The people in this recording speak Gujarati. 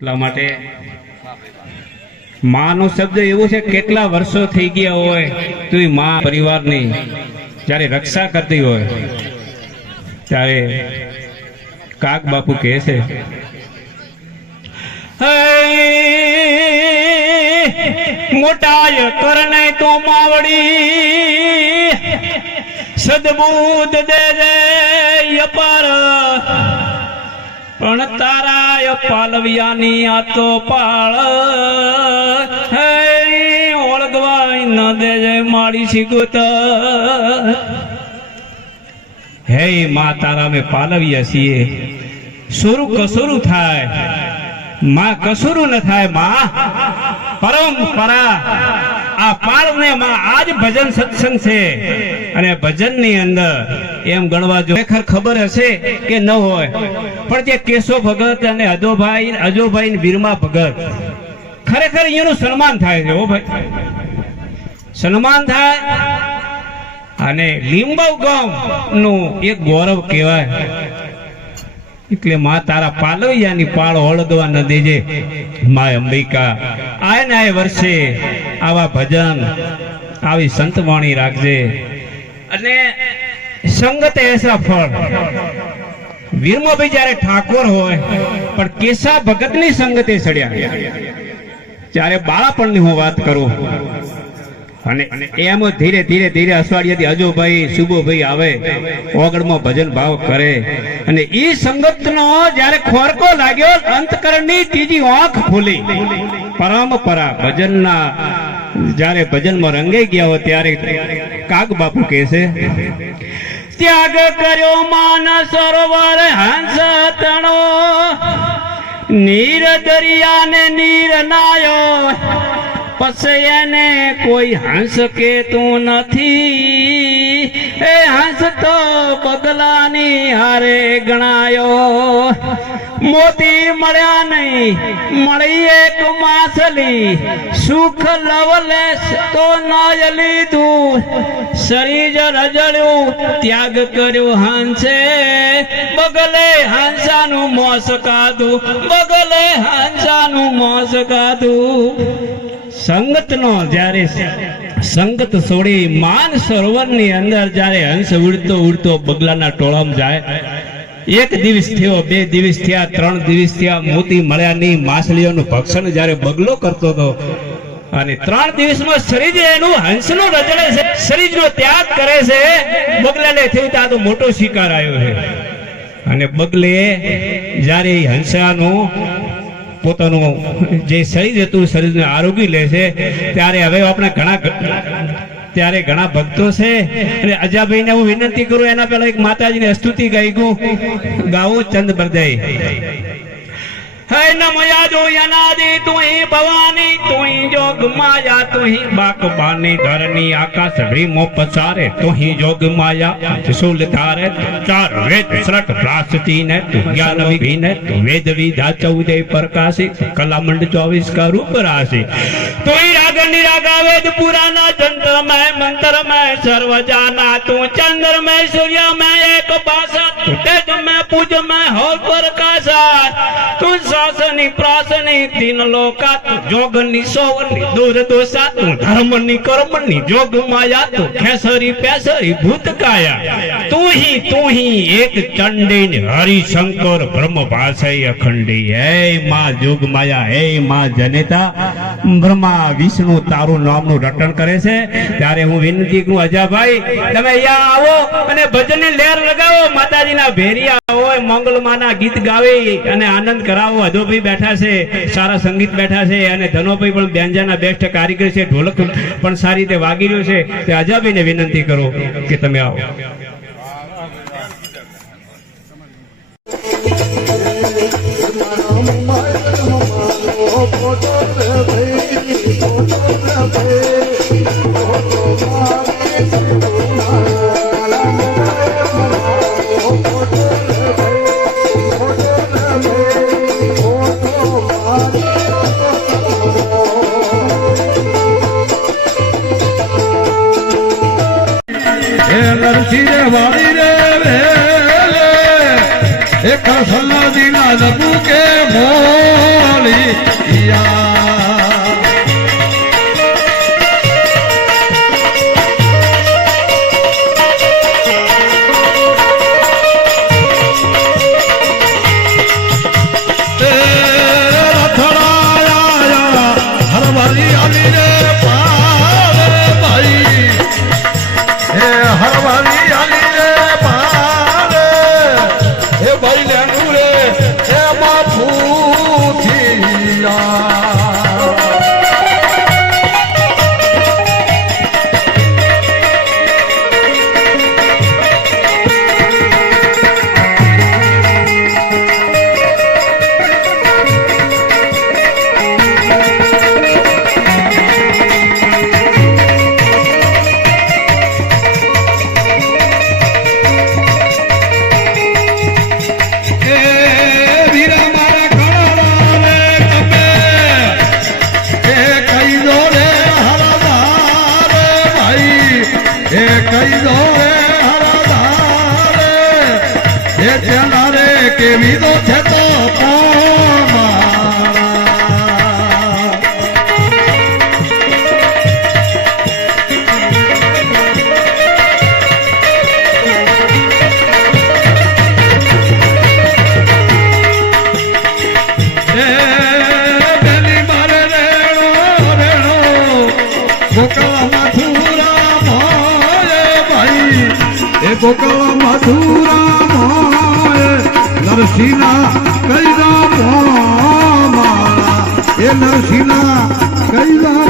એટલા માટે માનો શબ્દ એવો છે, કેટલા વર્ષો થઈ ગયા હોય તો એ માં પરિવારની જ્યારે રક્ષા કરતી હોય ત્યારે કાક બાપુ કહે છે, મોટાય કરને તો માવડી સદબુદ્ધ દે દે અપાર, પણ તારા પાલવિયાની આ તો પાળ ઓળગવાય ન દેજે મારી શીખુત. હે માં તારા મેં પાલવિયા છીએ, સોરું કસોરું થાય માં, કસોરું ન થાય માં. પરંપરા આ પાળને માં આજ ભજન સત્સંગ છે, અને ભજનની અંદર એમ ગણવા જો ખરેખર ખબર હશે કે ન હોય, પણ જે કેશવ ભગત અને અજોભાઈ વીરમા ભગત ખરેખર અહીંયાનું સન્માન થાય છે. ઓ ભાઈ, સન્માન થાય. અને લીંબવ ગામ નું એક ગૌરવ કહેવાય. એટલે માં તારા પાલવિયાની પાળ ઓળગવા ન દેજે માં અંબિકા. આય ને આય વર્ષે આવા ભજન આવી સંતવાણી રાખજે. અને સંગત એસા ફળ. વીરમાભાઈ જયારે ઠાકોર હોય પણ કેશા ભગતની સંગતે સડ્યા, ત્યારે બાળપણની હું વાત કરું, અને એમ ધીરે ધીરે ધીરે અસવાડિયાથી અજોભાઈ સુબોભાઈ આવે, ઓગળમાં ભજન ભાવ કરે, અને ઈ સંગતનો જ્યારે ખોરકો લાગ્યો, અંતકરણની ત્રીજી આંખ ખુલી. પરંપરા ભજનના જ્યારે ભજનમાં રંગાઈ ગયા હોય ત્યારે કાગ બાપુ કહે છે, ત્યાગ કર્યો માન સરોવર હંસ તણો, નીર દરિયા ને નીર નાયો, પછી એને કોઈ હંસ કેતું નથી, એ હંસ તો બગલાની હારે ગણાયો. મોતી મળ્યા નહીં, મળી એક માછલી, સુખ લવલેસ તો નાય લીધું, શરીર રજળ્યું ત્યાગ કર્યો હંસે, બગલે હંસાનું મોસ કાધું, બગલે હંસાનું મોસ કાધું. સંગતનો જ્યારે સંગત છોડી માન સરોવરની અંદર જ્યારે હંસ ઉડતો ઉડતો બગલાના ટોળામાં જાય, એક દિવસ થયો, 2 દિવસ થયા, 3 દિવસ થયા, મોતી મળ્યા નહીં, માછલીઓનું ભક્ષણ જ્યારે બગલો કરતો હતો, અને 3 દિવસમાં શરીર એનું હંસનું રજળે છે, શરીરનો ત્યાગ કરે છે. બગલાને થયું ત્યાં તો મોટો શિકાર આવ્યો છે, અને બગલે જ્યારે હંસાનું પોતાનું જે શરીર હતું, શરીરને આરોગી લે છે, ત્યારે હવે આપણે ઘણા ભક્તો છે. અને અજાભાઈને હું વિનંતી કરું, એના પહેલા એક માતાજીની સ્તુતિ ગાવું ચંદ બરદાઈ. હે નમયા જો અનાદિ તુહી ભવાની, તુહી જોગ માયા, તુહી બાકબાની ધરની આકાશ રીમો પસારે, તુહી જોગ માયા ત્રિશુલ ધારે, ચાર વેદ શ્રક પ્રાસતી ને તું જ્ઞાન વિભીને, તું વેદ વિધા 14 પ્રકાશી, કલામંડ 24 का रूप राशि, તુહી રાગ નિરાગા વેદ પુરાના, જંત્ર મેં મંત્ર મેં સર્વ જાના, તું ચંદ્ર મેં સૂર્ય મેં એક ભાષા, તું તેજ મેં પૂજ મેં हो प्रकाशा, તું શાસની પ્રાસની તીન લોકા, તું જોગની સોવની દૂર દોષા, તું ધર્મની કર્મની જોગ માયા, તું ખેસરી પેસરી ભૂત કાયા, તું ही एक ચંડી હરિશંકર બ્રહ્મ ભાષય અખંડી. હે માં જોગ માયા, હે માં જનેતા, બ્રહ્મા વિષ્ણુ તારું નામનું રટણ કરે છે. ત્યારે હું વિનંતી કરું, અજાભાઈ તમે અહીંયા આવો અને ભજનની લહેર લગાવો, માતાજીના ભેરિયા હોય, મંગલમાના ગીત ગાવે અને આનંદ કરાવો. અધોભાઈ બેઠા છે, સારા સંગીત બેઠા છે, અને ધનોભાઈ પણ બેંજાના બેસ્ટ કારીગર છે, ઢોલક પણ સારી રીતે વાગી રહ્યો છે. તે અજાભાઈને વિનંતી કરો કે તમે આવો. એક સલાદી ના લબુ કે મોલી ગોકળ મથુરા નરસિંહના કૈરા મારા એ નરસિંહના કૈરા